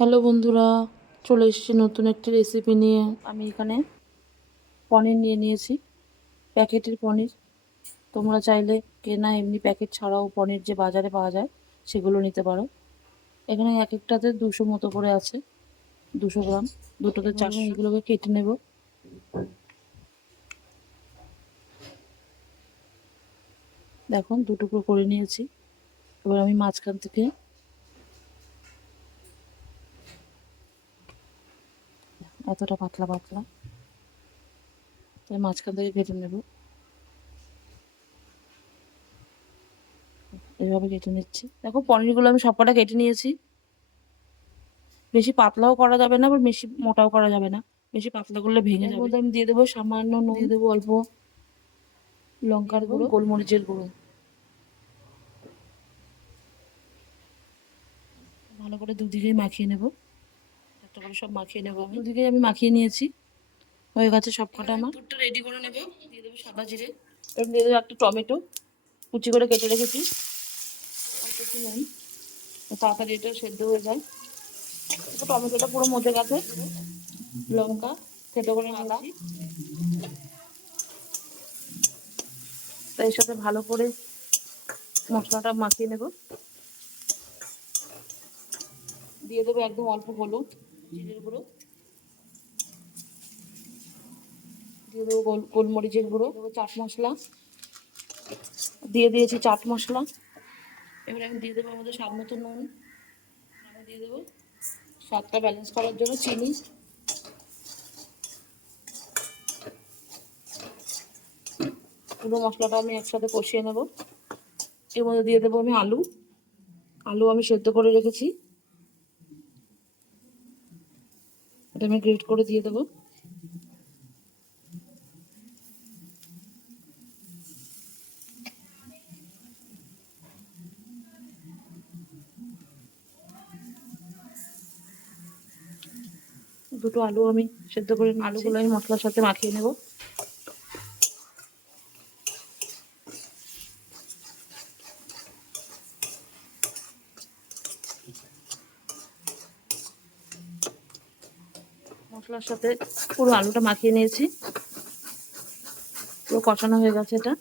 Hello বন্ধুরা, চলে এসেছি নতুন একটি রেসিপি নিয়ে। আমি এখানে পনির নিয়ে নিয়েছি, প্যাকেটের পনির। তোমরা চাইলে কেনা এমনি প্যাকেট ছাড়াও পনির যে বাজারে পাওয়া যায় সেগুলো নিতে পারো। এখানে এক একটাতে 200 মতো করে আছে, 200 গ্রাম, দুটোতে 400। এগুলোকে কেটে নেব। দেখুন, দুটুকরো করে নিয়েছি। এবার আমি মাঝখান থেকে এতটা পাতলা পাতলা তাই মাঝখান থেকে কেটে নেব। এইভাবে কেটে নিচ্ছি। দেখো, পনিরগুলো আমি সবকটা কেটে নিয়েছি। বেশি পাতলাও করা যাবে না, আবার বেশি মোটাও করা যাবে না। বেশি পাতলা করলে ভেঙে যাবে। আমি দিয়ে দেবো সামান্য নুন, দিয়ে দেবো অল্প লঙ্কার গুঁড়ো, গোলমরিচের গুঁড়ো। ভালো করে দুদিকেই মাখিয়ে নেব। একটা করে সব মাখিয়ে নেবো। আমি দুদিকেই আমি মাখিয়ে নিয়েছি। হয়ে গেছে সব কটা। আমার পুরটা রেডি করে নেব। দিয়ে দেবো সাদা জিরে, এবার দিয়ে দেবো একটা টমেটো কুচি করে কেটে রেখেছি, অল্প একটু নুন, তাড়াতাড়ি এটা সেদ্ধ হয়ে যায়। টমেটোটা পুরো মজে গেছে। লঙ্কা থেতো করে নিয়েছি, তাই এর সাথে ভালো করে মশলাটা মাখিয়ে নেব। দিয়ে দেবো একদম অল্প হলুদ, জিরের গুঁড়ো, দিয়ে দেবো গোলমরিচের গুঁড়ো, দেবো চাট মশলা, দিয়ে দিয়েছি চাট মশলা। এবার আমি দিয়ে দেবো আমাদের স্বাদ মতো নুন, আমি দিয়ে দেবো স্বাদটা ব্যালেন্স করার জন্য চিনি। পুরো মশলাটা আমি একসাথে কষিয়ে নেব। এর মধ্যে দিয়ে দেবো আমি আলু। আলু আমি সেদ্ধ করে রেখেছি, এটা আমি গ্রেট করে দিয়ে দেবো। দুটো আলু আমি সেদ্ধ করে আলুগুলো আমি মশলার সাথে মাখিয়ে নেব। মশলার সাথে পুরো আলুটা মাখিয়ে নিয়েছি, পুরো কষানো হয়ে গেছে এটা।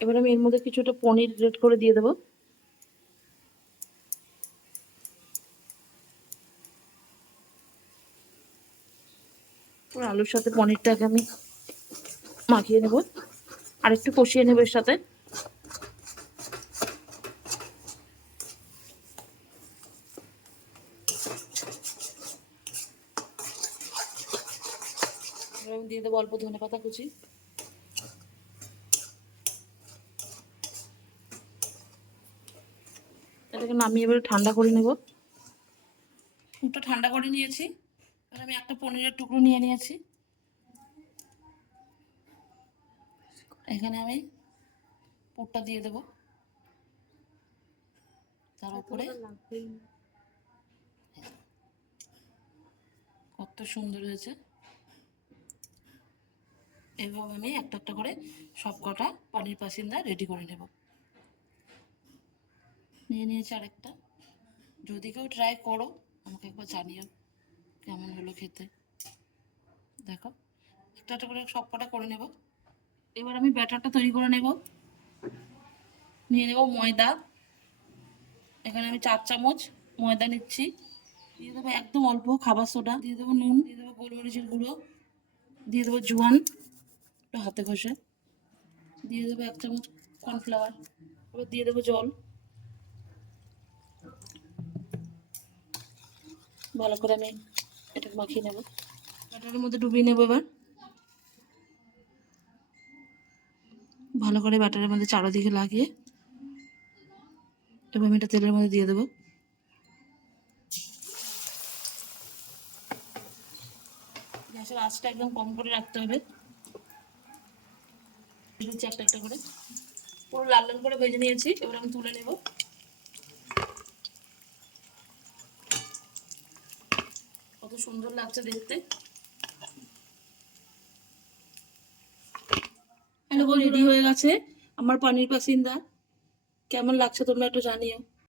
এবার আমি এর মধ্যে কিছুটা পনির গ্রেট করে দিয়ে দেবো। পুরো আলুর সাথে পনিরটাকে আমি মাখিয়ে নেব, আর একটু কষিয়ে নেব এর সাথে। আমি দিয়ে দেবো অল্প ধনেপাতা কুচি। এটাকে নামিয়ে এবারে ঠান্ডা করে নেব। পুরটা ঠান্ডা করে নিয়েছি। এবার আমি একটা পনিরের টুকরো নিয়ে নিয়েছি, এখানে আমি পুরটা দিয়ে দেবো তার উপরে। কত সুন্দর হয়েছে। এভাবে আমি একটা একটা করে সব কটা পনির পাসিন্দা রেডি করে নেব। নিয়ে নিয়েছি আরেকটা। যদি কেউ ট্রাই করো আমাকে একবার জানিও কেমন হলো খেতে। দেখো, একটা একটা করে সব কটা করে নেব। এবার আমি ব্যাটারটা তৈরি করে নেব। নিয়ে নেব ময়দা, এখানে আমি 4 চামচ ময়দা নিচ্ছি। দিয়ে দেবো একদম অল্প খাবার সোডা, দিয়ে দেবো নুন, দিয়ে দেবো গোলমরিচের গুঁড়ো, দিয়ে দেবো জোয়ান একটু হাতে ঘষে, দিয়ে দেবো 1 চামচ কর্নফ্লাওয়ার। এবার দিয়ে দেবো জল। ভালো করে আমি এটাকে মাখিয়ে নেব। ব্যাটারের মধ্যে ডুবিয়ে নেব। এবার ভালো করে ব্যাটারের মধ্যে চারদিকে লাগিয়ে এবার আমি এটা তেলের মধ্যে দিয়ে দেবো। গ্যাসের আঁচটা একদম কম করে রাখতে হবে। দিচ্ছি একটা একটা করে, পুরো লাল লাল করে ভেজে নিয়েছি। এবার আমি তুলে নেব। কত সুন্দর লাগছে দেখতে। হ্যালো, রেডি হয়ে গেছে আমার পনির পাসিন্দা। কেমন লাগছে তোমরা একটু জানিও।